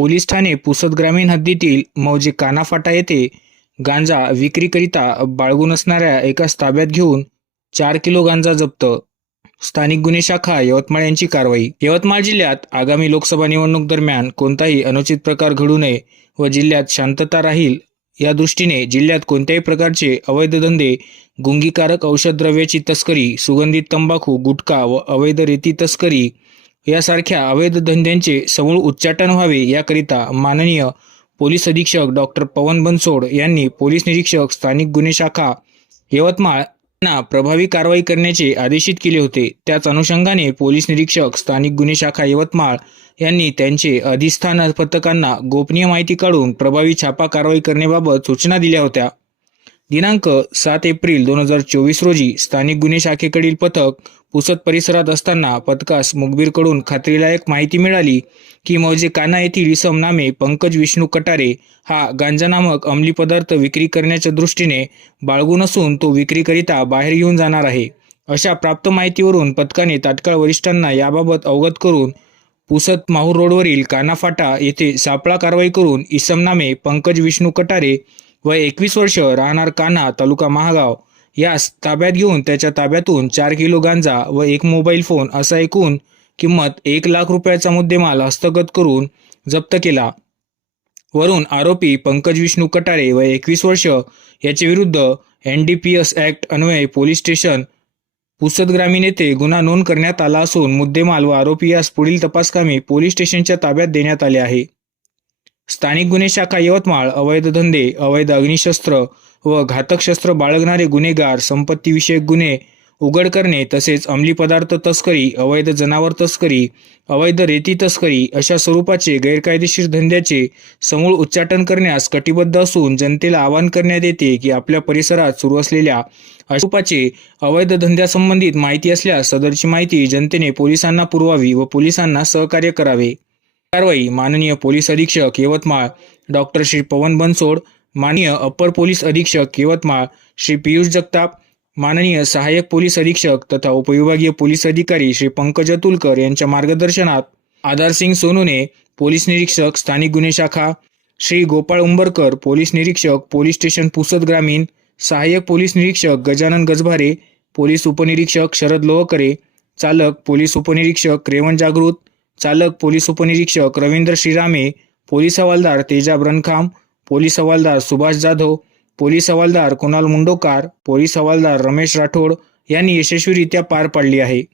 Police Thane Pusad ग्रामीण हद्दीतील मौजे कानाफाटा येथे गांजा विक्रीकरिता बाळगून असणाऱ्या एकाच ताब्यात घेऊन चार किलो गांजा जप्त. स्थानिक गुन्हे शाखा यवतमाळ यांची कारवाई. यवतमाळ जिल्ह्यात आगामी लोकसभा निवडणूक दरम्यान कोणताही अनुचित प्रकार घडू नये व जिल्ह्यात शांतता राहील या दृष्टीने जिल्ह्यात कोणत्याही प्रकारचे अवैध धंदे गुंगीकारक औषध द्रव्याची तस्करी सुगंधित तंबाखू गुटखा व अवैध रेती तस्करी यासारख्या अवैध धंद्यांचे समूळ उच्चाटन व्हावे याकरिता माननीय पोलीस अधीक्षक डॉक्टर पवन बनसोड यांनी पोलीस निरीक्षक स्थानिक गुन्हे शाखा यवतमाळ यांना प्रभावी कारवाई करण्याचे आदेशित केले होते. त्याच अनुषंगाने पोलीस निरीक्षक स्थानिक गुन्हे शाखा यवतमाळ यांनी त्यांचे अधिष्ठान पथकांना गोपनीय माहिती काढून प्रभावी छापा कारवाई करण्याबाबत सूचना दिल्या होत्या. दिनांक सात एप्रिल दोन हजार चोवीस रोजी स्थानिक गुन्हे शाखेकडील पथक पुसद परिसरात असताना पथकास मुखबीरकडून खात्रीलायक माहिती मिळाली की मौजे काना येथील इसम नामे पंकज विष्णू कटारे हा गांजा नामक अंमली पदार्थ विक्री करण्याच्या दृष्टीने बाळगून असून तो विक्रीकरिता बाहेर येऊन जाणार आहे. अशा प्राप्त माहितीवरून पथकाने तात्काळ वरिष्ठांना याबाबत अवगत करून पुसत माहूर रोडवरील कानाफाटा येथे सापळा कारवाई करून इसम नामे पंकज विष्णू कटारे व एकवीस वर्ष राहणार कान्हा तालुका महागाव. यास ताब्यात घेऊन त्याच्या ताब्यातून चार किलो गांजा व एक मोबाईल फोन असा एकूण किंमत एक लाख रुपयाचा मुद्देमाल हस्तगत करून जप्त केला. वरून आरोपी पंकज विष्णू कटारे व एकवीस वर्ष याच्या विरुद्ध N D P S act अन्वये police station Pusad ग्रामीण येथे गुन्हा नोंद करण्यात आला असून मुद्देमाल व आरोपी यास पुढील तपासकामी पोलीस स्टेशनच्या ताब्यात देण्यात आले आहे. स्थानिक गुन्हे शाखा यवतमाळ अवैध धंदे अवैध अग्निशस्त्र व घातक शस्त्र बाळगणारे गुन्हेगार संपत्तीविषयक गुन्हे उघड करणे तसेच अंमली पदार्थ तस्करी अवैध जनावर तस्करी अवैध रेती तस्करी अशा स्वरूपाचे गैरकायदेशीर धंद्याचे समूळ उच्चाटन करण्यास कटिबद्ध असून जनतेला आवाहन करण्यात येते की आपल्या परिसरात सुरू असलेल्या स्वरूपाचे अवैध धंद्यासंबंधित माहिती असल्यास सदरची माहिती जनतेने पोलिसांना पुरवावी व पोलिसांना सहकार्य करावे. कारवाई माननीय पोलीस अधीक्षक यवतमाळ डॉक्टर श्री पवन बनसोड माननीय अप्पर पोलीस अधीक्षक यवतमाळ श्री पियुष जगताप माननीय सहाय्यक पोलीस अधीक्षक तथा उपविभागीय पोलीस अधिकारी श्री पंकज अतुलकर यांच्या मार्गदर्शनात आधारसिंग सोनूने पोलीस निरीक्षक स्थानिक गुन्हे शाखा श्री गोपाळ उंबरकर पोलीस निरीक्षक पोलीस स्टेशन पुसद ग्रामीण सहाय्यक पोलीस निरीक्षक गजानन गजभारे पोलीस उपनिरीक्षक शरद लोहकरे चालक पोलीस उपनिरीक्षक रेवण जागृत चालक पोलीस उपनिरीक्षक रवींद्र श्रीरामे पोलीस हवालदार तेजा ब्रनखाम पोलीस हवालदार सुभाष जाधव पोलीस हवालदार कुणाल मुंडोकार पोलीस हवालदार रमेश राठोड यांनी यशस्वीरित्या पार पाडली आहे.